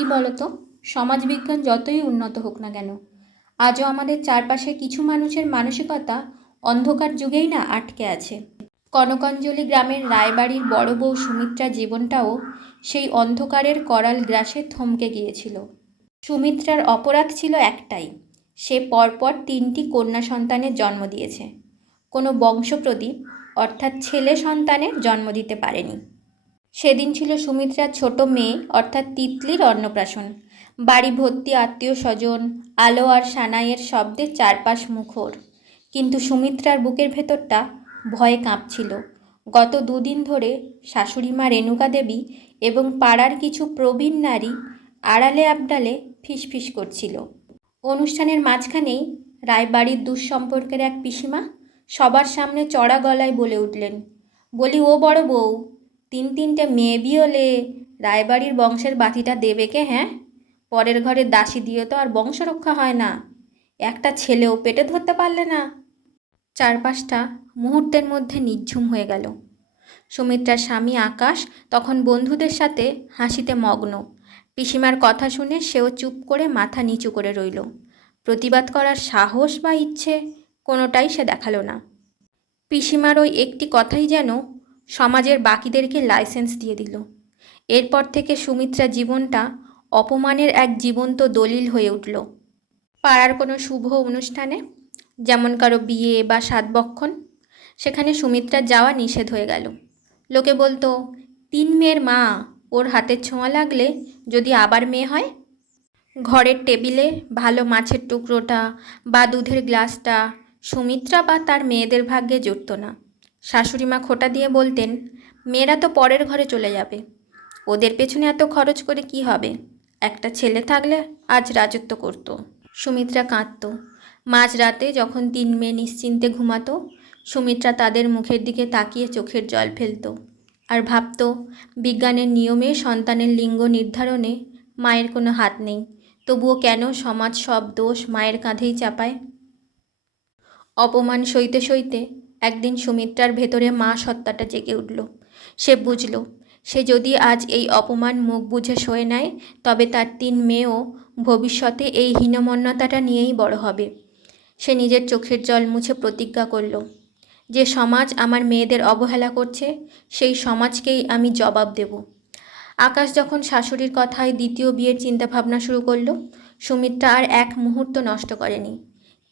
কি বলতো, সমাজবিজ্ঞান যতই উন্নত হোক না কেন, আজও আমাদের চারপাশে কিছু মানুষের মানসিকতা অন্ধকার যুগেই না আটকে আছে। কনকাঞ্জলি গ্রামের রায়বাড়ির বড় বউ সুমিত্রার জীবনটাও সেই অন্ধকারের করাল গ্রাসে থমকে গিয়েছিল। সুমিত্রার অপরাধ ছিল একটাই, সে পরপর 3টি কন্যা সন্তানের জন্ম দিয়েছে, কোনো বংশপ্রদীপ অর্থাৎ ছেলে সন্তানের জন্ম দিতে পারেনি। সেদিন ছিল সুমিত্রার ছোট মেয়ে অর্থাৎ তিতলির অন্নপ্রাশন। বাড়ি ভর্তি আত্মীয় স্বজন, আলো আর সানাইয়ের শব্দে চারপাশ মুখর, কিন্তু সুমিত্রার বুকের ভেতরটা ভয়ে কাঁপছিল। গত 2 দিন ধরে শাশুড়িমা রেণুকা দেবী এবং পাড়ার কিছু প্রবীণ নারী আড়ালে আবডালে ফিসফিস করছিল। অনুষ্ঠানের মাঝখানেই রায়বাড়ির দুঃসম্পর্কের এক পিসিমা সবার সামনে চড়া গলায় বলে উঠলেন, বলি ও বড় বউ, 3টে মেয়ে বিয়ে হলে রায়বাড়ির বংশের বাতিটা দেবে কে? হ্যাঁ, পরের ঘরে দাসী দিয়ে তো আর বংশ রক্ষা হয় না, একটা ছেলেও পেটে ধরতে পারলে না। চারপাশটা মুহূর্তের মধ্যে নিঝুম হয়ে গেল। সুমিত্রার স্বামী আকাশ তখন বন্ধুদের সাথে হাসিতে মগ্ন। পিসিমার কথা শুনে সেও চুপ করে মাথা নিচু করে রইল। প্রতিবাদ করার সাহস বা ইচ্ছে কোনোটাই সে দেখালো না। পিসিমার ওই একটি কথাই যেন সমাজের বাকিদেরকে লাইসেন্স দিয়ে দিল। এরপর থেকে সুমিত্রা জীবনটা অপমানের এক জীবন্ত দলিল হয়ে উঠল। পাড়ার কোনো শুভ অনুষ্ঠানে, যেমন কারো বিয়ে বা সাতবক্ষণ, সেখানে সুমিত্রার যাওয়া নিষেধ হয়ে গেল। লোকে বলতো, 3 মেয়ের মা, ওর হাতের ছোঁয়া লাগলে যদি আবার মেয়ে হয়। ঘরের টেবিলে ভালো মাছের টুকরোটা বা দুধের গ্লাসটা সুমিত্রা বা তার মেয়েদের ভাগ্যে জুটত না। শাশুড়িমা খোঁটা দিয়ে বলতেন, মেয়েরা তো পরের ঘরে চলে যাবে, ওদের পেছনে এত খরচ করে কি হবে, একটা ছেলে থাকলে আজ রাজত্ব করত। সুমিত্রা কাঁদত। মাঝরাতে যখন 3 মেয়ে নিশ্চিন্তে ঘুমাতো, সুমিত্রা তাদের মুখের দিকে তাকিয়ে চোখের জল ফেলত আর ভাবত, বিজ্ঞানের নিয়মে সন্তানের লিঙ্গ নির্ধারণে মায়ের কোনো হাত নেই, তবুও কেন সমাজ সব দোষ মায়ের কাঁধেই চাপায়। অপমান সইতে সইতে একদিন সুমিত্রার ভেতরে মা সত্তাটা জেগে উঠল। সে বুঝল, সে যদি আজ এই অপমান মুখ বুঝে সয়ে নেয়, তবে তার 3 মেয়েও ভবিষ্যতে এই হীনমন্যতাটা নিয়েই বড় হবে। সে নিজের চোখের জল মুছে প্রতিজ্ঞা করল, যে সমাজ আমার মেয়েদের অবহেলা করছে, সেই সমাজকেই আমি জবাব দেব। আকাশ যখন শাশুড়ির কথায় দ্বিতীয় বিয়ের চিন্তাভাবনা শুরু করল, সুমিত্রা আর এক মুহূর্ত নষ্ট করেনি।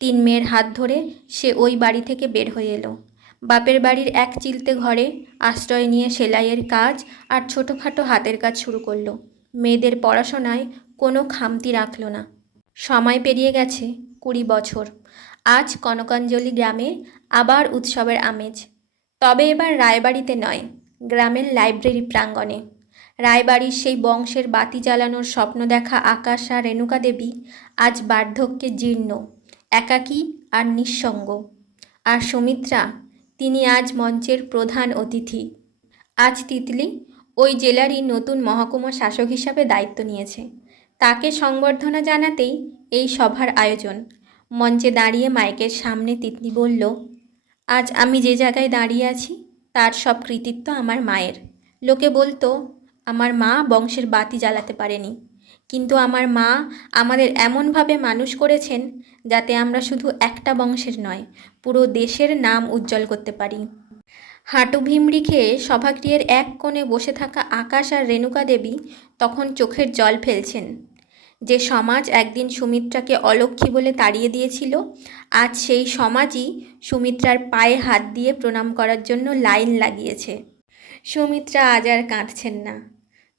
3 মেয়ের হাত ধরে সে ওই বাড়ি থেকে বের হয়ে এলো। বাপের বাড়ির এক চিলতে ঘরে আশ্রয় নিয়ে সেলাইয়ের কাজ আর ছোটোখাটো হাতের কাজ শুরু করলো। মেয়েদের পড়াশোনায় কোনো খামতি রাখল না। সময় পেরিয়ে গেছে 20 বছর। আজ কনকাঞ্জলি গ্রামে আবার উৎসবের আমেজ, তবে এবার রায়বাড়িতে নয়, গ্রামের লাইব্রেরি প্রাঙ্গণে। রায়বাড়ির সেই বংশের বাতি জ্বালানোর স্বপ্ন দেখা আকাশ আর রেণুকা দেবী আজ বার্ধক্যে জীর্ণ, একাকী আর নিঃসঙ্গ। আর সুমিত্রা, তিনি আজ মঞ্চের প্রধান অতিথি। আজ তিতলি ওই জেলারই নতুন মহকুমা শাসক হিসাবে দায়িত্ব নিয়েছে। তাকে সংবর্ধনা জানাতেই এই সভার আয়োজন। মঞ্চে দাঁড়িয়ে মাইকের সামনে তিতলি বলল, আজ আমি যে জায়গায় দাঁড়িয়ে আছি তার সব কৃতিত্ব আমার মায়ের। লোকে বলতো, আমার মা বংশের বাতি জ্বালাতে পারেনি, কিন্তু আমার মা আমাদের এমনভাবে মানুষ করেছেন যাতে আমরা শুধু একটা বংশের নয়, পুরো দেশের নাম উজ্জ্বল করতে পারি। হাঁটু ভিমড়ি খেয়ে সভাগৃহের এক কোণে বসে থাকা আকাশ আর রেণুকা দেবী তখন চোখের জল ফেলছেন। যে সমাজ একদিন সুমিত্রাকে অলক্ষ্মী বলে তাড়িয়ে দিয়েছিল, আজ সেই সমাজই সুমিত্রার পায়ে হাত দিয়ে প্রণাম করার জন্য লাইন লাগিয়েছে। সুমিত্রা আজ আর কাঁদছেন না।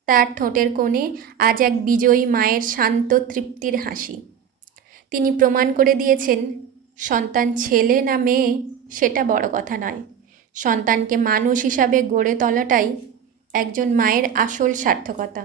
তার ঠোঁটের কোণে আজ এক বিজয়ী মায়ের শান্ত তৃপ্তির হাসি। তিনি প্রমাণ করে দিয়েছেন, সন্তান ছেলে না মেয়ে সেটা বড় কথা নয়, সন্তানকে মানুষ হিসাবে গড়ে তোলাটাই একজন মায়ের আসল সার্থকতা।